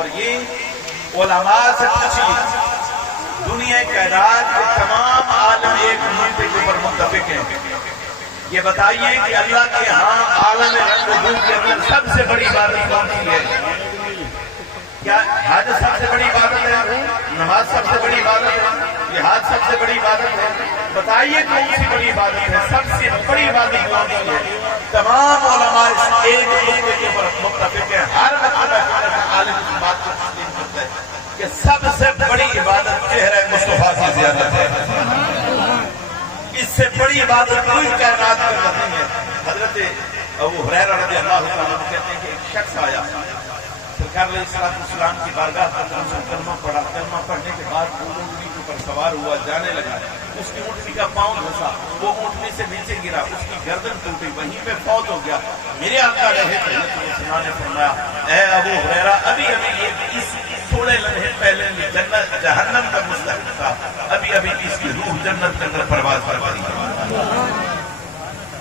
اور یہ علماء سے پوچھیے، دنیا کائنات کے تمام عالم ایک نقطے کے اوپر متفق ہیں، یہ بتائیے کہ اللہ کے ہاں عالم رنگ و بو کے اندر سب سے بڑی عبادت کون سی ہے؟ کیا حج سب سے بڑی عبادت ہے؟ نماز سب سے بڑی عبادت ہے؟ جہاد سب سے بڑی عبادت ہے؟ بتائیے کون سی بڑی عبادت ہے؟ سب سے بڑی عبادت کون سی ہے؟ تمام علماء اس ایک نقطے کے اوپر متفق ہیں، ہر عالم اس بات کو تسلیم کرتا ہے کہ سب سے بڑی عبادت چہرہ مصطفیٰ کی زیارت ہے۔ اس سے بڑی عبادت کوئی کائنات کر نہیں ہے۔ حضرت ابو ہریرہ رضی اللہ عنہ کہتے ہیں کہ ایک شخص آیا سرکار علیہ السلام کی بارگاہ پر کلمہ پڑھا، کلمہ پڑھنے کے بعد وہ اونٹنی کے اوپر سوار ہوا، جانے لگا، اس کی اونٹنی کا پاؤں دھنسا، وہ اونٹنی سے نیچے گرا، اس کی گردن ٹوٹی، وہیں پہ فوت ہو گیا۔ میرے آقا رہے نے فرمایا، اے ابو ہریرہ، ابھی یہ اس تھوڑے لمحے پہلے جنت جہنم کا مستحق تھا، ابھی اس کی روح جنت کے اندر پرواز کر رہی ہے۔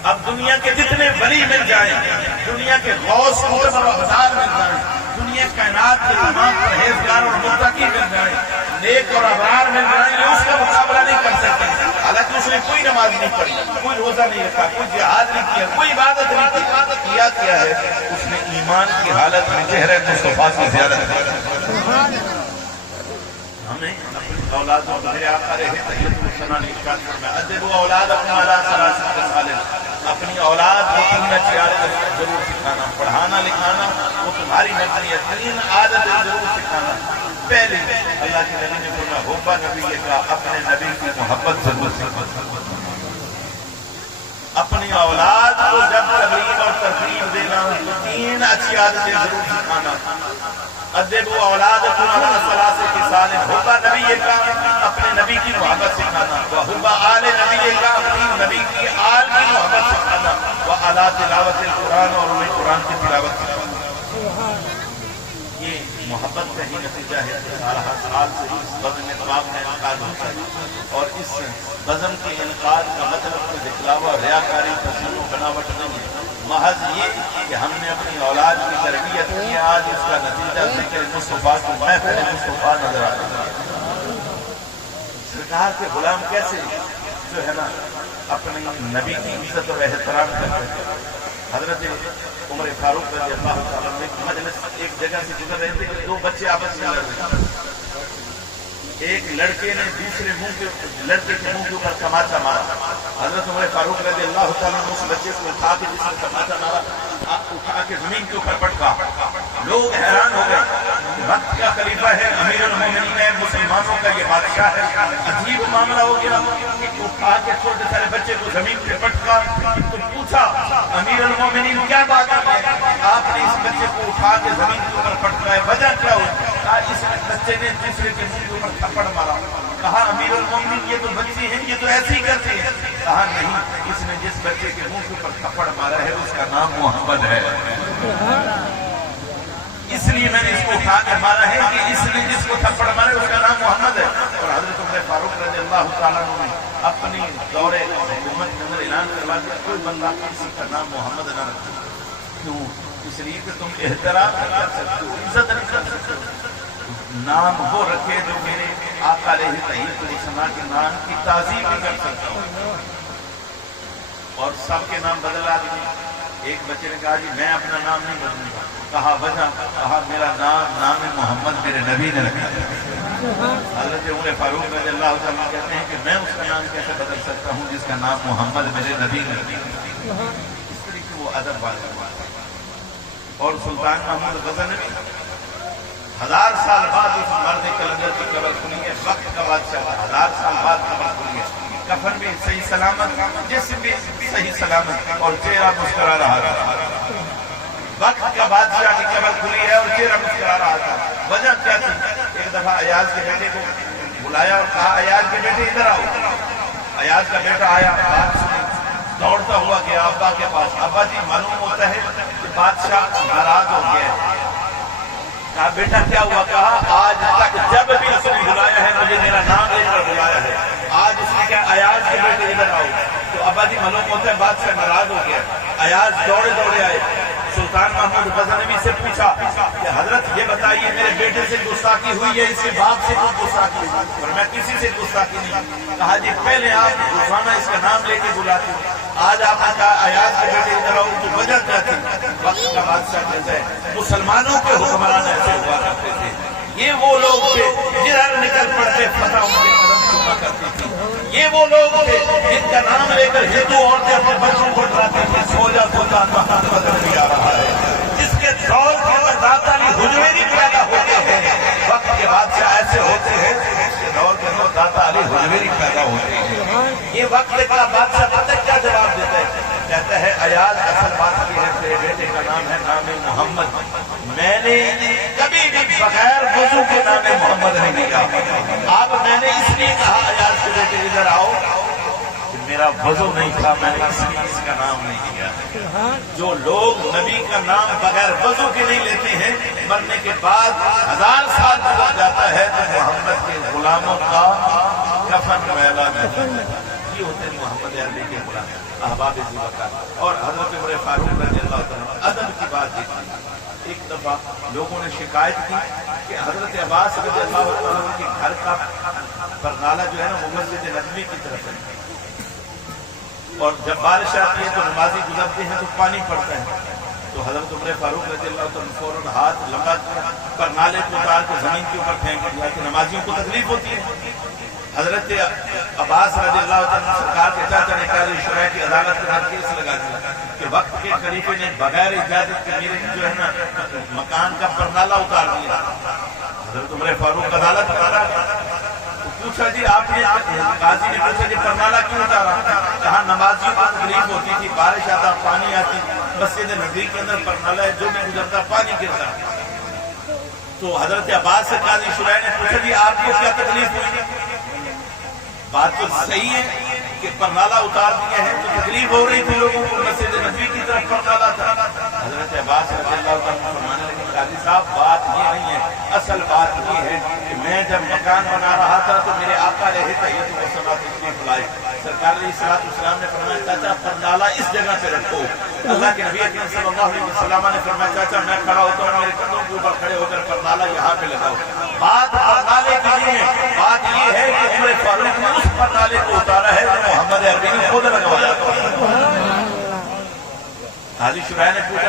اب دنیا کے جتنے ولی مل جائیں، دنیا کے غوث مقتدر مل جائیں، دنیا کائنات کے تمام پرہیزگار اور متقی مل جائیں، نیک اور ابرار مل جائیں، یہ اس کا مقابلہ نہیں کر سکتے۔ حالانکہ اس نے کوئی نماز نہیں پڑھی، کوئی روزہ نہیں رکھا، کوئی جہاد نہیں کیا، کوئی عبادت نہیں کی، کیا ہے اس نے ایمان کی حالت میں چہرہ مصطفیٰ کی زیارت کی۔ ہمیں اپنی اولاد کو میرے آقا رہے تحیت الثنا نے ارشاد فرمایا، ادبوا اولادکم علی ثلاث خصال، اپنی اولاد کو 3 اچھی عادتیں ضرور سکھانا، پڑھانا لکھانا وہ تمہاری مرضی ہے، 3 عادتیں ضرور سکھانا۔ پہلی، اللہ کے نبی نے فرمایا حب نبی کا، اپنے نبی کی محبت ضرور سکھانا۔ اپنی اولاد کو جب ترغیب اور ترغیب دینا، 3 اچھی عادتیں ضرور سکھانا۔ ادبوا اولادکم علی ثلاث خصال، حب نبی کا، اپنے نبی کی محبت سکھانا، وحب آل نبی کا، اپنی نبی کی آل کی محبت سکھانا، وعلی تلاوت القرآن، اور انہیں قرآن کی تلاوت سکھانا۔ یہ محبت کا ہی نتیجہ ہے کہ سارا سال سے اس بزم پاک کا انعقاد ہوتا ہے، اور اس بزم کے انعقاد کا مطلب کوئی دکھلاوا، ریاکاری، تسلیم و بناوٹ نہیں ہے، محض یہ کہ ہم نے اپنی اولاد کی تربیت کی، آج اس کا نتیجہ ذکر مصطفیٰ کو محفل مصطفیٰ نظر آتا ہے۔ سرکار کے غلام کیسے جو ہے نا اپنے نبی کی عزت اور احترام کرتے ہیں۔ حضرت عمر فاروق رضی اللہ تعالیٰ نے مجلس ایک جگہ سے گزر رہے تھے کہ 2 بچے آپس میں لڑ رہے تھے، ایک لڑکے نے دوسرے لڑکے کے منہ کے اوپر تماچا مارا۔ حضرت عمر فاروق رضی اللہ تعالیٰ نے اس بچے کو اٹھا کے جس نے تماچا مارا اٹھا کے زمین کے اوپر پٹکا۔ لوگ حیران ہو گئے، وقت کا خلیفہ ہے، امیر المومنین ہے، مسلمانوں کا یہ بادشاہ ہے، عجیب معاملہ ہو گیا۔ اٹھا کے چھوٹے سارے بچے کو زمین پہ پٹکا تو پوچھا امیر المومنین کیا بات ہے، آپ نے اس بچے کو اٹھا کے زمین کے اوپر پٹکایا، وجہ کیا ہوئی؟ اس بچے نے دوسرے کے منہ کے اوپر تھپڑ مارا۔ کہا امیر المومنین یہ تو بچے ہیں، یہ تو ایسے ہی کرتے ہیں۔ کہا نہیں، اس نے جس بچے کے منہ کے اوپر تھپڑ مارا ہے اس کا نام محمد ہے، اس لیے میں نے اس کو اٹھا کے مارا ہے کہ اس نے جس کو تھپڑ مارا ہے اس کا نام محمد ہے۔ اور حضرت عمر فاروق رضی اللہ تعالیٰ نے اپنی دور حکومت کے اندر اعلان کروا دیا کوئی بندہ کسی کا نام محمد نہ رکھے۔ کیوں؟ اس لیے کہ تم احترام نہیں کر سکتے ہو، عزت نہیں کر سکتے ہو۔ نام وہ رکھے جو میرے آقا علیہ السلام کے نام کی تعظیم بھی کر سکتا ہوں۔ اور سب کے نام بدلا دیے۔ ایک بچے نے کہا جی میں اپنا نام نہیں بدلوں گا۔ کہا وجہ؟ کہا میرا نام محمد میرے نبی نے رکھا ہے۔ حضرت عمر فاروق رضی اللہ تعالیٰ کہتے ہیں کہ میں اس کا نام کیسے بدل سکتا ہوں جس کا نام محمد میرے نبی نے رکھا ہے۔ اس طریقے وہ ادب والے۔ اور سلطان محمود غزنوی 1000 سال بعد اس مرد کلندر کی قبر کھلی ہے، وقت کا بادشاہ 1000 سال بعد قبر کھلی ہے، کفن بھی صحیح سلامت، جسم بھی صحیح سلامت، اور چہرہ مسکرا رہا تھا۔ وقت کا بادشاہ کی قبر کھلی ہے اور چہرہ مسکرا رہا تھا۔ وجہ کیا تھی؟ ایک دفعہ ایاز کے بیٹے کو بلایا اور کہا ایاز کے بیٹے ادھر آؤ۔ ایاز کا بیٹا آیا، بات سنی، دوڑتا ہوا گیا ابا کے پاس۔ ابا جی معلوم ہوتا ہے کہ بادشاہ ناراض ہو گیا ہے۔ کہا بیٹا کیا ہوا؟ کہا آج تک جب بھی اس نے بلایا ہے مجھے میرا نام لے کر بلایا ہے، آج اس نے کہا ایاز کے بیٹے ادھر آؤ۔ تو ابا جی معلوم ہوتا ہے بادشاہ ناراض ہو گیا۔ ایاز دوڑے دوڑے آئے، سلطان محمود غزنوی سے پوچھا کہ حضرت یہ بتائیے میرے بیٹے سے گستاخی ہوئی ہے اس کے باپ سے کوئی گستاخی ہوئی؟ اور میں کسی سے گستاخی نہیں. کہا جی پہلے آپ روزانہ اس کا نام لے کے بلاتے ہیں, آج آپ نے کہا ایاز کے بیٹے ادھر آؤ, تو وجہ کیا تھی؟ وقت کا بادشاہ کہتا ہے مسلمانوں کے حکمران ایسے ہوا کرتے تھے, یہ وہ لوگ تھے جدھر نکل پڑتے فتح ان کے قدم چوما کرتی تھی, یہ وہ لوگ تھے جن کا نام لے کر ہندو عورتیں اپنے بچوں کو ڈراتے تھے سو جا محمد بدر بھی آ رہا ہے, جس کے دور کے اندر داتا علی حجویری پیدا ہوتے ہیں, وقت کے بادشاہ ایسے ہوتے ہیں جس کے دور کے اندر داتا علی حجویری پیدا ہوتے ہیں. یہ وقت کا بادشاہ پتہ کیا جواب دیتا ہے؟ کہتا ہے ایاز اصل بات یہ ہے تیرے بیٹے کا نام ہے نام محمد, میں نے کبھی بھی بغیر وضو کے نام محمد نہیں لیا. اب میں نے اس لیے کہا ایاز کے بیٹے ادھر آؤ کہ میرا وضو نہیں تھا, میں نے اس لیے اس کا نام نہیں لیا. جو لوگ نبی کا نام بغیر وضو کے نہیں لیتے ہیں مرنے کے بعد 1000 سال گزر جاتا ہے تو محمد کے غلاموں کا کفن میلا نہیں. یہ ہوتے ہیں محمد عربی کے غلام احباب ذوالفقار. اور حضرت عمر فاروق رضی اللہ عنہ ادب کی بات دیکھیں, ایک دفعہ لوگوں نے شکایت کی کہ حضرت عباس رضی اللہ عنہ کے گھر کا پرنالہ جو ہے نا وہ مسجد نبوی کی طرف ہے, اور جب بارش آتی ہے تو نمازی گزرتے ہیں تو پانی پڑتا ہے, تو حضرت عمر فاروق رضی اللہ عنہ فوراً ہاتھ لمبا کیا, پرنالے کو اتار کے زمین کے اوپر پھینک دیا کہ نمازیوں کو تکلیف ہوتی ہے. حضرت عباس رضی اللہ عنہ سرکار کے چاچا نے قاضی شرح کی عدالت کے ہاتھ کیس لگا دیا کہ وقت کے خلیفے نے بغیر اجازت کے میرے جو ہے نا مکان کا پرنالہ اتار دیا. حضرت عمر فاروق عدالت میں آ تو پوچھا جی آپ نے, قاضی نے پوچھا جی پرنالہ کیوں اتارا؟ کہا نمازیوں کو تکلیف ہوتی تھی, بارش آتا پانی آتی, مسجد نبوی کے اندر پرنالہ ہے جو میں گزرتا پانی گرتا. تو حضرت عباس سے قاضی شرح نے پوچھا جی آپ کو کیا تکلیف ہوئی؟ بات تو صحیح ہے کہ پرنالہ اتار دیا ہے تو تکلیف ہو رہی تھی لوگوں کو, مسجد نبوی کی طرف پرنالہ تھا. حضرت عباس رضی اللہ عنہ فرمانے لگے قاضی صاحب بات یہ نہیں ہے, اصل بات یہ ہے کہ میں جب مکان بنا رہا تھا تو میرے آقا علیہ تحیۃ والسلام تشریف لائے, سرکار علیہ السلام نے فرمایا چاچا پرنالہ اس جگہ پہ رکھو. اللہ کے نبی اکرم صلی اللہ علیہ وسلم نے فرمایا چاچا میں کھڑا ہوتا ہوں, میرے قدموں کے اوپر کھڑے ہو کر پرنالہ یہاں پہ لگاؤ. بات پرنالے کی نہیں ہے, بات یہ ہے کہ عمر فاروق نے اس پرنالے کو اتارا ہے جو محمد عربی نے خود لگوایا. قاضی شرح نے پوچھا